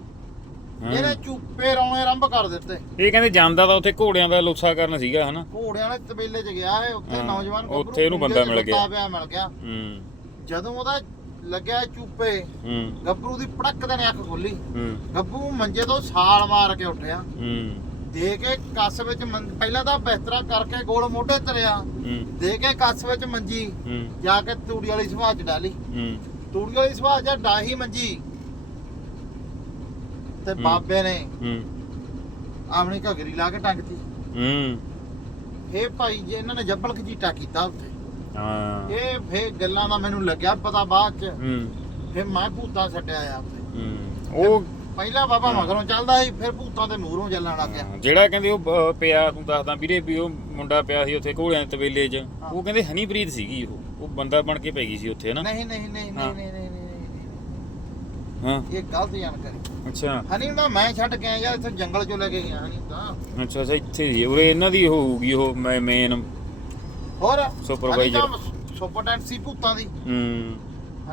ਇਹਨੇ ਚੂਪੇ ਰੌਣੇ ਆਰੰਭ ਕਰ ਦਿੱਤੇ। ਇਹ ਕਹਿੰਦੇ ਜਾਂਦਾ ਤਾਂ ਉੱਥੇ ਘੋੜਿਆਂ ਦਾ ਲੋਸਾ ਕਰਨ ਸੀਗਾ ਹਨਾ? ਘੋੜਿਆਂ ਵਾਲੇ ਤਬੇਲੇ 'ਚ ਗਿਆ ਇਹ ਉੱਥੇ ਹਾਂ, ਨੌਜਵਾਨ ਗੱਭਰੂ ਉੱਥੇ ਇਹਨੂੰ ਬੰਦਾ ਮਿਲ ਗਿਆ। ਪਿਆ ਮਿਲ ਗਿਆ। ਹੂੰ। ਜਦੋਂ ਉਹਦਾ ਲੱਗਿਆ ਚੂਪੇ ਹੂੰ। ਗੱਭਰੂ ਦੀ ਪੜਕ ਦੇ ਨੇ ਅੱਖ ਖੋਲੀ। ਹੂੰ। ਗੱਭਰੂ ਮੰਜੇ ਤੋਂ ਛਾਲ ਮਾਰ ਕੇ ਉੱਠਿਆ। ਹੂੰ। ਦੇ ਕੇ ਕੱਸ ਵਿੱਚ ਪਹਿਲਾਂ ਤਾਂ ਬਿਸਤਰਾ ਕਰਕੇ ਗੋਲ ਮੋਢੇ ਧਰਿਆ ਹੂੰ। ਦੇ ਕੇ ਕੱਸ ਵਿੱਚ ਮੰਜੀ। ਹੂੰ। ਜਾ ਕੇ ਤੂੜੀ ਵਾਲੀ ਸੁਭਾਅ ਚ ਡਾਲੀ। ਹੂੰ। ਤੂੜੀ ਵਾਲੀ ਸੁਭਾਅ ਚ ਡਾਹੀ ਮੰਜੀ। ਤੇ। ਬਾਬੇ ਨੇ ਹੂੰ। ਆਪਣੀ ਘਗਰੀ ਲਾ ਕੇ ਟੰਗਤੀ ਹੂੰ। ਇਹ ਭਾਈ ਜੇ ਇਹਨਾਂ ਨੇ ਜੱਬਲ ਖਜੀਟਾ ਕੀਤਾ ਉੱਥੇ। ਹਾਂ। ਇਹ ਫੇਰ ਗੱਲਾਂ ਦਾ ਮੈਨੂੰ ਲੱਗਿਆ ਪਤਾ ਬਾਅਦ ਚ। ਹੂੰ। ਫੇਰ ਮੈਂ ਭੂਤਾਂ ਛੱਡਿਆ ਆ ਉੱਥੇ। ਹੂੰ। ਉਹ ਪਹਿਲਾਂ ਬਾਬਾ ਹਾਂ। ਮਗਰੋਂ ਚੱਲਦਾ ਸੀ ਫਿਰ ਭੂਤਾਂ ਦੇ ਮੂਹਰੋਂ ਚੱਲਣ ਲੱਗ ਗਿਆ। ਹਾਂ, ਜਿਹੜਾ ਕਹਿੰਦੇ ਉਹ ਅਹ, ਪਿਆ ਤੂੰ ਦੱਸਦਾ ਵੀਰੇ ਵੀ ਉਹ ਮੁੰਡਾ ਪਿਆ ਸੀ ਉੱਥੇ ਘੋੜਿਆਂ ਦੇ ਤਵੇਲੇ 'ਚ। ਉਹ ਕਹਿੰਦੇ ਹਨੀਪ੍ਰੀਤ ਸੀਗੀ ਉਹ। ਉਹ ਬੰਦਾ ਬਣ ਕੇ ਪੈ ਗਈ ਸੀ ਉੱਥੇ ਹਨਾ? ਨਹੀਂ ਨਹੀਂ ਨਹੀਂ ਹਾਂ। ਨਹੀਂ ਨਹੀਂ ਨਹੀਂ ਨਹੀਂ ਹਾਂ। ਇਹ ਗਲਤ ਜਾਣਕਾਰੀ। ਅੱਛਾ। ਹਨੀ ਦਾ ਮੈਂ ਛੱਡ ਕੇ ਆਇਆ ਯਾਰ ਇੱਥੇ ਜੰਗਲ ਚੋਂ ਲੈ ਕੇ ਗਿਆ ਹਨੀ ਤਾਂ। ਅੱਛਾ ਅੱਛਾ ਇੱਥੇ ਸੀ ਉਰੇ ਇਹਨਾਂ ਦੀ ਉਹ ਹੋਊਗੀ ਉਹ ਮੇਨ ਹੋਰ? Supervisor। ਸੁਪਰਡੈਂਟ ਸੀ ਭੂਤਾਂ ਦੀ। ਹੂੰ।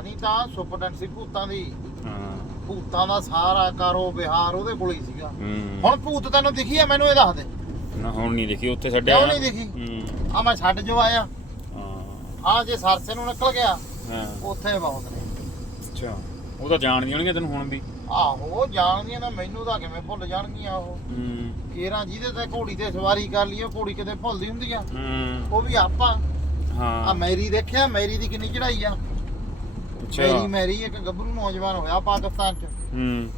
ਹਨੀ ਤਾਂ ਸੁਪਰਡੈਂਟ ਸੀ ਭੂਤਾਂ ਦੀ। ਹਾਂ। ਭੂਤਾਂ ਦਾ ਸਾਰਾ ਕਾਰੋ ਵਿਹਾਰ ਉਹਦੇ ਕੋਲ ਹੀ ਸੀਗਾ। ਹੂੰ। ਹੁਣ ਭੂਤ ਤੈਨੂੰ ਦਿਖੀ ਆ ਮੈਨੂੰ ਇਹ ਦੱਸ ਦੇ। ਨਾ ਹੁਣ ਨਹੀਂ ਦੇਖੀ ਉੱਥੇ ਛੱਡਿਆ ਕਿਉਂ ਨਾ। ਨਹੀਂ ਦਿਖੀ? ਹੂੰ। ਆ ਮੈਂ ਛੱਡ ਜੋ ਆਇਆ। ਹਾਂ। ਆ ਜੇ ਸਰਸੇ ਨੂੰ ਨਿਕਲ ਗਿਆ ਹਾਂ। ਉੱਥੇ ਬਹੁਤ ਨੇ। ਅੱਛਾ। ਉਹ ਤਾਂ ਜਾਣਦੀਆਂ ਹੋਣਗੀਆਂ ਤੈਨੂੰ ਹੁਣ ਵੀ। ਆਹੋ ਜਾਣਦੀਆਂ ਨਾ ਮੈਨੂੰ ਤਾਂ ਕਿਵੇਂ ਭੁੱਲ ਜਾਣਗੀਆਂ ਉਹ। ਹੂੰ। ਕੇਰਾਂ ਜਿਹਦੇ ਤੇ ਘੋੜੀ ਤੇ ਸਵਾਰੀ ਕਰ ਲਈ ਉਹ ਘੋੜੀ ਕਿਤੇ ਭੁੱਲਦੀ ਹੁੰਦੀ ਆ। ਹੂੰ। ਉਹ ਵੀ ਆਪਾਂ। ਆ ਹਾਂ ਮੈਰੀ ਦੇਖਿਆ? ਮੈਰੀ ਦੀ ਕਿੰਨੀ ਚੜਾਈ ਆ? ਅੱਛਾ। ਮੈਰੀ ਮੈਰੀ ਇੱਕ ਗੱਭਰੂ ਨੌਜਵਾਨ ਹੋਇਆ ਪਾਕਿਸਤਾਨ ਚ। ਹੂੰ।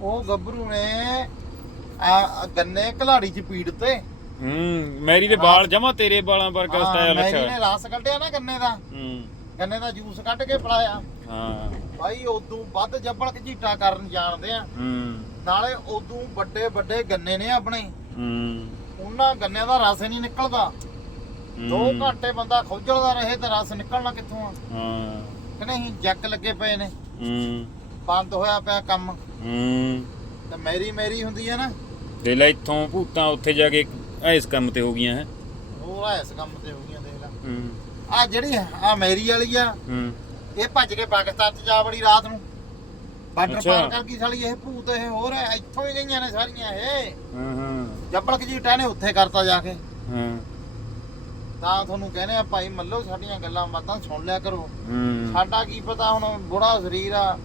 ਉਹ ਗੱਭਰੂ ਨੇ ਆ ਗੰਨੇ ਘਲਾੜੀ ਚ ਪੀੜ ਤੇ। ਹੂੰ। ਮੈਰੀ ਦੇ ਵਾਲ ਜਮਾ ਤੇਰੇ ਵਾਲਾਂ ਵਰਗਾ ਹਾਂ, ਸਟਾਈਲ ਮੈਰੀ ਨੇ ਰਸ ਕੱਢਿਆ ਨਾ ਗੰਨੇ ਦਾ। ਹੂੰ। ਗੰਨੇ ਦਾ ਜੂਸ ਕੱਢ ਕੇ ਪਿਲਾਇਆ। ਹਾਂ। ਭਾਈ ਉਦੋਂ ਵੱਧ ਜੱਬਲ ਘਜੀਟਾ ਕਰਨ ਜਾਣਦੇ ਆ। ਹੂੰ। ਨਾਲੇ ਉਦੋਂ ਵੱਡੇ ਵੱਡੇ ਗੰਨੇ ਨੇ ਆਪਣੇ। ਹੂੰ। ਉਹਨਾਂ ਗੰਨਿਆਂ ਦਾ ਰਸ ਨਹੀਂ ਨਿਕਲਦਾ। 2 ਹੂੰ। ਘੰਟੇ ਬੰਦਾ ਖੋਜਲਦਾ ਰਹੇ ਤੇ ਰਸ ਨਿਕਲਣਾ ਕਿੱਥੋਂ ਆ? ਹਾਂ। ਕਿ ਨਹੀਂ ਜੱਕ ਲੱਗੇ ਪਏ ਨੇ। ਹੂੰ। ਬੰਦ ਹੋਇਆ ਪਿਆ ਕੰਮ। ਹੂੰ। ਤੇ ਮੇਰੀ ਮੇਰੀ ਹੁੰਦੀ ਹੈ ਨਾ। ਦੇ ਲੈ ਇੱਥੋਂ ਭੂਤਾਂ ਉੱਥੇ ਜਾ ਕੇ ਇਸ ਕੰਮ ਤੇ ਹੋ ਗਈਆਂ ਹੈ। ਉਹ ਆ ਇਸ ਕੰਮ ਤੇ ਹੋ ਗਈਆਂ ਦੇਖ ਲੈ। ਹੂੰ। ਆ ਜਿਹੜੀ ਆ ਮੇਰੀ ਵਾਲੀ ਆ। ਹੂੰ। ਇਹ ਭੱਜ ਕੇ ਪਾਕਿਸਤਾਨ ਚ ਜਾ ਵੜੀ ਰਾਤ ਨੂੰ। ਬਾਰਡਰ ਅੱਛਾ। ਪਾਰ ਕਰ ਗਈ ਸਾਲੀ ਇਹ ਭੂਤ ਇਹ ਹੋਰ ਹੈ, ਇੱਥੋਂ ਹੀ ਗਈਆਂ ਨੇ ਸਾਰੀਆਂ ਇਹ। ਹਾਂ ਹਾਂ। ਜੱਬਲ ਕਜੀਟਾ ਨੇ ਉੱਥੇ ਕਰਤਾ ਜਾ ਕੇ। ਹਾਂ। ਤਾਂ ਤੁਹਾਨੂੰ ਕਹਿੰਦੇ ਆ ਭਾਈ ਮੱਲੋ ਸਾਡੀਆਂ ਗੱਲਾਂ ਬਾਤਾਂ ਸੁਣ ਲਿਆ ਕਰੋ। ਹੂੰ। ਸਾਡਾ ਕੀ ਪਤਾ ਹੁਣ ਬੁੜਾ ਸਰੀਰ ਆ।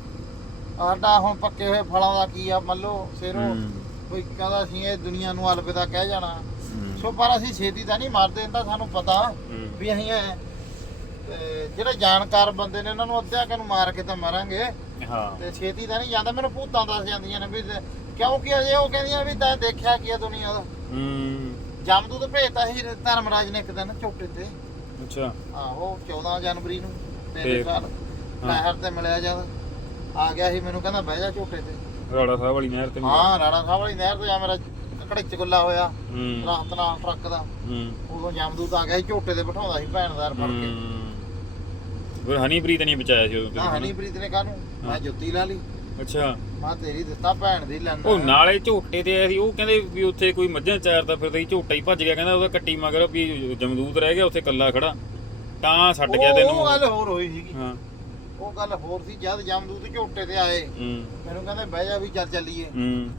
ਸਾਡਾ ਹੁਣ ਪੱਕੇ ਹੋਏ ਫਲਾਂ ਦਾ ਕੀ ਆ ਮੱਲੋ ਸਿਰੋ। ਕੋਈ ਕਹਿੰਦਾ ਸੀ ਇਹ ਦੁਨੀਆ ਨੂੰ ਅਲਵਿਦਾ ਕਹਿ ਜਾਣਾ। ਸੋ ਪਰ ਅਸੀਂ ਛੇਤੀ ਤਾਂ ਨਹੀਂ ਮਰਦੇ ਇਹ ਤਾਂ ਸਾਨੂੰ ਪਤਾ। ਵੀ ਅਸੀਂ ਇਹ, ਤੇ ਜਿਹੜੇ ਜਾਣਕਾਰ ਬੰਦੇ ਨੇ ਉਹਨਾਂ ਨੂੰ ਅੱਧਿਆਂ ਕੁ ਨੂੰ ਮਾਰ ਕੇ ਤਾਂ ਮਰਾਂਗੇ। ਹਾਂ। ਤੇ ਛੇਤੀ ਤਾਂ ਨਹੀਂ ਜਾਂਦਾ। ਮੈਨੂੰ ਭੂਤਾਂ ਦੱਸ ਜਾਂਦੀਆਂ ਨੇ ਵੀ ਕਿਉਂਕਿ ਅਜੇ ਉਹ ਕਹਿੰਦੀਆਂ ਵੀ ਤਾਂ ਦੇਖਿਆ ਕੀ ਆ ਦੁਨੀਆ ਦਾ। ਹੂੰ। ਜਮਦੂਤ ਭੇਜਤਾ ਸੀ ਧਰਮਰਾਜ ਨੇ ਇੱਕ ਦਿਨ ਝੋਟੇ ਤੇ। ਅੱਛਾ। ਆਹੋ 14 ਜਨਵਰੀ ਨੂੰ ਫੇਰ? ਸਾਲ ਨਹਿਰ ਤੇ ਮਿਲਿਆ ਜਦ। ਆ ਗਿਆ ਸੀ ਮੈਨੂੰ ਕਹਿੰਦਾ ਬਹਿ ਜਾ ਝੋਟੇ ਤੇ। ਰਾੜਾ ਸਾਹਿਬ ਵਾਲੀ ਨਹਿਰ ਤੇ। ਹਾਂ ਰਾਣਾ ਸਾਹਿਬ ਵਾਲੀ ਨਹਿਰ ਤੇ ਆ ਮੇਰਾ ਕੜਿੱਚ ਗੁੱਲਾ ਹੋਇਆ। ਹੂੰ। ਰਾਤ ਨਾਲ ਟਰੱਕ ਦਾ। ਹੂੰ। ਉਦੋਂ ਜਮਦੂਤ ਆ ਗਿਆ ਸੀ ਝੋਟੇ ਤੇ ਬਿਠਾਉਂਦਾ ਸੀ ਭੈਣਦਾਰ ਫੜ ਕੇ। ਹੂੰ। ਫਿਰ ਹਨੀਪ੍ਰੀਤ ਨਹੀਂ ਬਚਾਇਆ ਸੀ ਉਦੋਂ ਨਾ ਹਨੀਪ੍ਰੀਤ ਨੇ ਕਾਹਨੂੰ? ਮੈਂ ਜੁੱਤੀ ਲਾ ਲਈ। ਅੱਛਾ। ਮੈਂ ਤੇਰੀ ਦਿੱਤਾ ਭੈਣ ਦੀ ਲੈਣਾ ਉਹ ਨਾਲੇ। ਝੋਟੇ ਤੇ ਆਇਆ ਸੀ ਉਹ ਕਹਿੰਦੇ ਵੀ ਉੱਥੇ ਕੋਈ ਮੱਝਾਂ ਚਾਰਦਾ ਫਿਰਦਾ ਸੀ ਝੋਟਾ ਹੀ ਭੱਜ ਗਿਆ ਕਹਿੰਦਾ ਉਹਦਾ ਕੱਟੀ ਮਗਰ ਵੀ ਜਮਦੂਤ ਰਹਿ ਗਿਆ ਉੱਥੇ ਕੱਲਾ ਖੜਾ। ਤਾਂ ਛੱਡ ਗਿਆ ਉਹ ਤੈਨੂੰ ਗੱਲ ਹੋਰ ਹੋਈ ਸੀਗੀ। ਹਾਂ। ਉਹ ਗੱਲ ਹੋਰ ਸੀ ਜਦ ਜਮਦੂਤ ਝੋਟੇ ਤੇ ਆਏ ਮੈਨੂੰ ਕਹਿੰਦੇ ਬਹਿ ਜਾ ਵੀ ਚੱਲ ਚੱਲੀਏ। ਹੂੰ।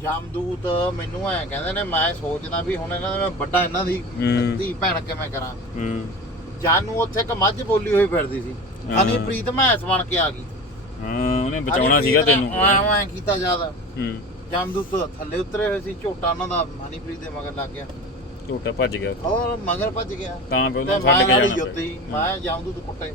ਜਮਦੂਤ ਮੈਨੂੰ ਐ ਕਹਿੰਦੇ ਨੇ ਮੈਂ ਸੋਚਦਾ ਵੀ ਹੁਣ ਇਹਨਾਂ ਦਾ ਮੈਂ ਵੱਡਾ ਇਹਨਾਂ ਦੀ। ਧੀ ਭੈਣ ਕਿਵੇਂ ਕਰਾਂ। ਹੂੰ। ਜਾਨੂੰ ਉੱਥੇ ਇੱਕ ਮੱਝ ਬੋਲੀ ਹੋਈ ਫਿਰਦੀ ਸੀ। ਹਾਂ। ਹਨੀਪ੍ਰੀਤ ਮੈਸ ਬਣ ਕੇ ਆ ਗਈ। ਹਾਂ ਉਹਨੇ ਬਚਾਉਣਾ ਸੀਗਾ ਤੈਨੂੰ। ਐ ਕੀਤਾ ਜ਼ਿਆਦਾ। ਹੂੰ। ਜਮਦੂਤ ਥੱਲੇ ਉਤਰੇ ਹੋਏ ਸੀ ਝੋਟਾ ਉਹਨਾਂ ਦਾ ਹਨੀਪ੍ਰੀਤ ਦੇ ਮਗਰ ਲੱਗ ਗਿਆ। ਝੋਟਾ ਭੱਜ ਗਿਆ। ਹੋਰ ਮਗਰ ਭੱਜ ਗਿਆ। ਤਾਂ ਫਿਰ ਉਹਨੂੰ ਛੱਡ ਕੇ ਜਾਣਾ ਜੁੱਤੀ ਪਿਆ। ਮੈਂ ਜਮਦੂਤ ਕੁੱਟੇ।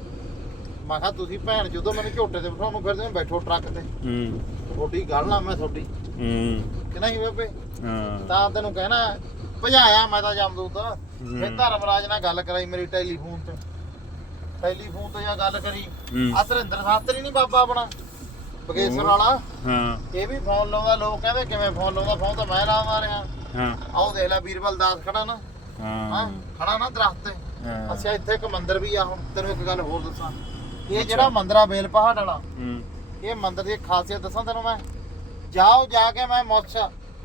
ਮੈਂ ਕਿਹਾ ਤੁਸੀਂ ਭੈਣ ਜਦੋਂ ਮੈਨੂੰ ਝੋਟੇ ਤੇ ਬਿਠਾਉਣ ਨੂੰ ਫਿਰਦੇ ਹੋ, ਬੈਠੋ ਟਰੱਕ ਤੇ। ਹੂੰ। ਤੁਹਾਡੀ ਗੱਲ ਨਾ ਮੈਂ ਤੁਹਾਡੀ। ਹੂੰ। ਕਿ ਨਹੀਂ ਬੇਬੇ? ਹਾਂ। ਤਾਂ ਤੈਨੂੰ ਕਹਿਣਾ ਭਜਾਇਆ ਮੈਂ ਤਾਂ ਜਮਦੂਤ। ਫਿਰ ਧਰਮਰਾਜ ਨਾਲ ਗੱਲ ਕਰਾਈ ਮੇਰੀ ਟੈਲੀਫੋਨ ਤੇ। ਟੈਲੀਫੋਨ ਤੇ ਜਾਂ ਗੱਲ ਕਰੀ। ਆ ਧਰਿੰਦਰ ਸਾਤਰੀ ਨਹੀਂ ਬਾਬਾ ਆਪਣਾ। ਬਗੇਸਰ ਵਾਲਾ। ਹਾਂ। ਇਹ ਵੀ ਫੋਨ ਲਾਉਂਦਾ ਲੋਕ ਕਹਿੰਦੇ ਕਿਵੇਂ ਫੋਨ ਲਾਉਂਦਾ ਫੋਨ ਤਾਂ ਮੈਂ ਲਾਉਂਦਾ ਰਿਹਾ। ਹਾਂ। ਆਹ ਦੇਖ ਲੈ ਵੀਰਬਲ ਦਾਸ ਖੜਾ ਨਾ। ਹਾਂ। ਖੜਾ ਨਾ ਦਰਖਤ ਤੇ। ਅੱਛਾ ਇੱਥੇ ਇੱਕ ਮੰਦਿਰ ਵੀ ਆ ਹੁਣ ਤੈਨੂੰ ਇੱਕ ਗੱਲ ਹੋਰ ਦੱਸਾਂ। ਇਹ ਜਿਹੜਾ ਮੰਦਿਰ ਆ ਬੇਲ ਪਹਾੜ ਵਾਲਾ ਹੂੰ। ਇਹ ਮੰਦਿਰ ਦੀ ਖਾਸੀਅਤ ਦੱਸਾਂ ਤੈਨੂੰ ਮੈਂ। ਜਾਓ ਜਾ ਕੇ ਮੈਂ ਮੁੱਛ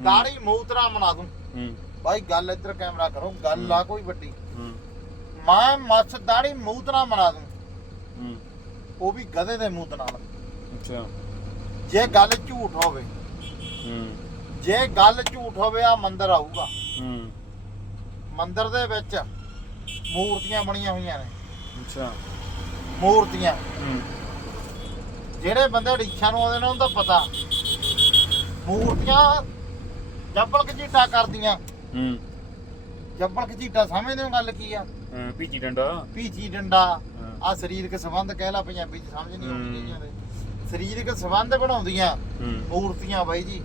ਦਾੜੀ ਮੂਤਰਾ ਬਣਾ ਦੂੰ। ਹੂੰ। ਭਾਈ ਗੱਲ ਇੱਧਰ ਕੈਮਰਾ ਕਰੋ ਗੱਲ ਆ ਕੋਈ ਵੱਡੀ। ਹੂੰ। ਮੈਂ ਮੁੱਛ ਦਾੜੀ ਮੂਤਰਾ ਬਣਾ ਦੂੰ। ਹੂੰ। ਉਹ ਵੀ ਗਧੇ ਦੇ ਮੂਤ ਨਾਲ। ਅੱਛਾ। ਜੇ ਗੱਲ ਝੂਠ ਹੋਵੇ ਹੂੰ। ਜੇ ਗੱਲ ਝੂਠ ਹੋਵੇ ਆ ਮੰਦਿਰ ਆਊਗਾ। ਹੂੰ। ਮੰਦਿਰ ਦੇ ਵਿੱਚ ਮੂਰਤੀਆਂ ਬਣੀਆਂ ਹੋਈਆਂ ਨੇ। ਅੱਛਾ। ਮੂਰਤੀਆਂ। ਹੂੰ। ਜਿਹੜੇ ਬੰਦੇ ਰੀਛਾ ਨੂੰ ਆਉਂਦੇ ਨੇ ਉਹਨਾਂ ਦਾ ਪਤਾ। ਮੂਰਤੀਆਂ ਜੱਬਲ ਘਜੀਟਾ ਕਰਦੀਆਂ। ਹੂੰ। ਜੱਬਲ ਘਜੀਟਾ ਸਮਝਦੇ ਹੋ ਗੱਲ ਕੀ ਆ? ਹਾਂ ਪੀਚੀ ਡੰਡਾ। ਪੀਚੀ ਡੰਡਾ। ਹਾਂ। ਆ ਸਰੀਰਕ ਸੰਬੰਧ ਕਹਿ ਲਾ ਪੰਜਾਬੀ ਚ ਸਮਝ ਨਹੀਂ ਆਉਂਦੀ। ਕਈਆਂ ਦੇ। ਸਰੀਰਕ ਸੰਬੰਧ ਬਣਾਉਂਦੀਆਂ ਹੂੰ। ਮੂਰਤੀਆਂ ਬਾਈ ਜੀ।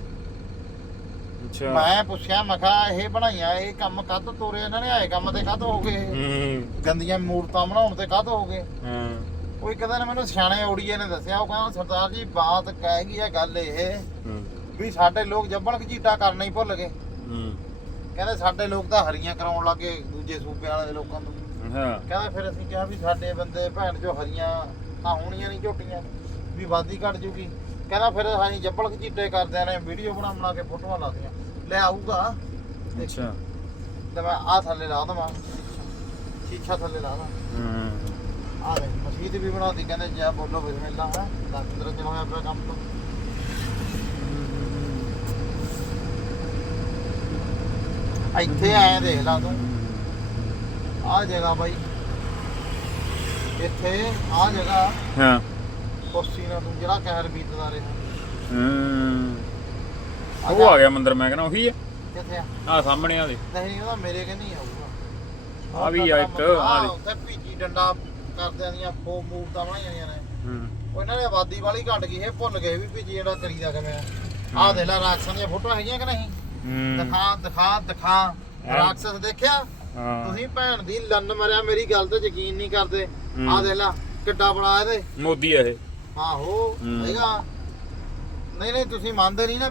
ਅੱਛਾ। ਮੈਂ ਪੁੱਛਿਆ ਮੈਂ ਕਿਹਾ ਇਹ ਬਣਾਈਆਂ ਇਹ ਕੰਮ ਕਦ ਤੋਰੇ? ਇਹਨਾਂ ਨੇ ਆਏ ਕੰਮ ਤੇ ਕਦ ਹੋ ਗਏ? ਹੂੰ। ਗੰਦੀਆਂ ਮੂਰਤਾਂ ਬਣਾਉਣ ਤੇ ਕਦ ਹੋ ਗਏ? ਹਾਂ। ਕੋਈ ਕਹਿੰਦਾ ਨੇ ਮੈਨੂੰ ਸਿਆਣੇ ਓੜੀਏ ਨੇ ਦੱਸਿਆ ਉਹ ਕਹਿੰਦਾ ਸਰਦਾਰ ਜੀ ਬਾਤ ਕਹਿ ਗਈ ਹੈ ਗੱਲ ਇਹ ਹੂੰ। ਵੀ ਸਾਡੇ ਲੋਕ ਜੱਬਲ ਘਜੀਟਾ ਕਰਨਾ ਹੀ ਭੁੱਲ ਗਏ। ਹੂੰ। ਕਹਿੰਦੇ ਸਾਡੇ ਲੋਕ ਤਾਂ ਹਰੀਆਂ ਕਰਾਉਣ ਲੱਗੇ ਦੂਜੇ ਸੂਬਿਆਂ ਵਾਲੇ ਲੋਕਾਂ ਤੋਂ। ਹਾਂ। ਕਹਿੰਦਾ ਫਿਰ ਅਸੀਂ ਕਿਹਾ ਵੀ ਸਾਡੇ ਬੰਦੇ ਭੈਣ ਜੋ ਹਰੀਆਂ ਤਾਂ ਹੋਣੀਆਂ ਨਹੀਂ ਝੋਟੀਆਂ ਵੀ ਵਾਦੀ ਘਟ ਜੂਗੀ। ਕਹਿੰਦਾ ਫਿਰ ਅਸੀਂ ਜੱਬਲ ਘਜੀਟੇ ਕਰਦਿਆਂ ਨੇ ਵੀਡੀਓ ਬਣਾ ਬਣਾ ਕੇ ਫੋਟੋਆਂ ਲਾਦੀਆਂ ਲੈ ਆਊਗਾ। ਅੱਛਾ। ਤੇ ਮੈਂ ਆ ਥੱਲੇ ਲਾ ਦਵਾਂ। ਸ਼ੀਸ਼ਾ ਥੱਲੇ ਲਾ ਦਾਂ ਹੂੰ। ਆ ਦੇ ਮਸਜਿਦ ਵੀ ਬਣਾਉਂਦੀ ਕਹਿੰਦੇ ਜੈ ਬੋਲੋ ਬਿਸਮਿਲ੍ਲਾ ਹੈ। 15 ਦਿਨ ਹੋਇਆ ਪਿਆ ਕੰਮ ਤੋਂ। ਇੱਥੇ ਆਏ ਦੇਖ ਲਾ ਤੂੰ। ਆ ਜਗ੍ਹਾ ਬਾਈ। ਇੱਥੇ ਆ ਜਗ੍ਹਾ ਹਾਂ। ਕੁਰਸੀ ਨਾਲ ਤੂੰ ਜਿਹੜਾ ਕਹਿਰ ਬੀਤਦਾ ਰਿਹਾ। ਹੂੰ। ਉਹ। ਆ ਗਿਆ ਮੰਦਰ ਮੈਂ ਕਹਿੰਦਾ ਉਹੀ ਆ। ਕਿੱਥੇ ਆ? ਆ ਸਾਹਮਣੇ ਆ ਦੇ। ਨਹੀਂ ਉਹਦਾ ਮੇਰੇ ਕਿ ਨਹੀਂ ਆਊਗਾ। ਆ ਵੀ ਆ ਇੱਕ, ਆ ਦੇ। ਉੱਥੇ ਭੀਜੀ ਡੰਡਾ ਕਰਦਿਆਂ ਦੀਆਂ ਫੋ ਮੂਰਤਾਂ ਬਣਾਈਆਂ ਹੋਈਆਂ ਨੇ। ਹੂੰ। ਉਹ ਇਹਨਾਂ ਨੇ ਆਬਾਦੀ ਵਾਲੀ ਘਟ ਗਈ ਇਹ ਭੁੱਲ ਗਏ ਵੀ ਭੀਜੀ ਜਿਹੜਾ ਕਰੀਦਾ ਕਿਵੇਂ ਆ। ਆਹ ਦੇਖ ਲੈ ਰਾਖਸਾਂ ਦੀਆਂ ਫੋਟੋਆਂ ਹੈਗੀਆਂ ਕਿ ਨਹੀਂ? ਹੂੰ। ਦਿਖਾ ਦਿਖਾ ਦਿਖਾ। ਹਾਂ। ਰਾਖਸ ਦੇਖਿਆ? ਹਾਂ। ਤੁਸੀਂ ਭੈਣ ਦੀ ਲੰਨ ਮਰਿਆ ਮੇਰੀ ਗੱਲ ਤੇ ਯਕੀਨ ਨਹੀਂ ਕਰਦੇ। ਹੂੰ। ਆਹ ਦੇਖ ਲੈ ਕਿੱਡਾ ਬੜਾ ਇਹਦੇ। ਮੋਦੀ ਆ ਇਹ। ਆਹੋ ਹੂੰ। ਹੈਗਾ ਨਹੀਂ ਨਹੀਂ ਤੁਸੀਂ ਮੰਨਦੇ ਨਹੀਂ ਨਾ ਵੀ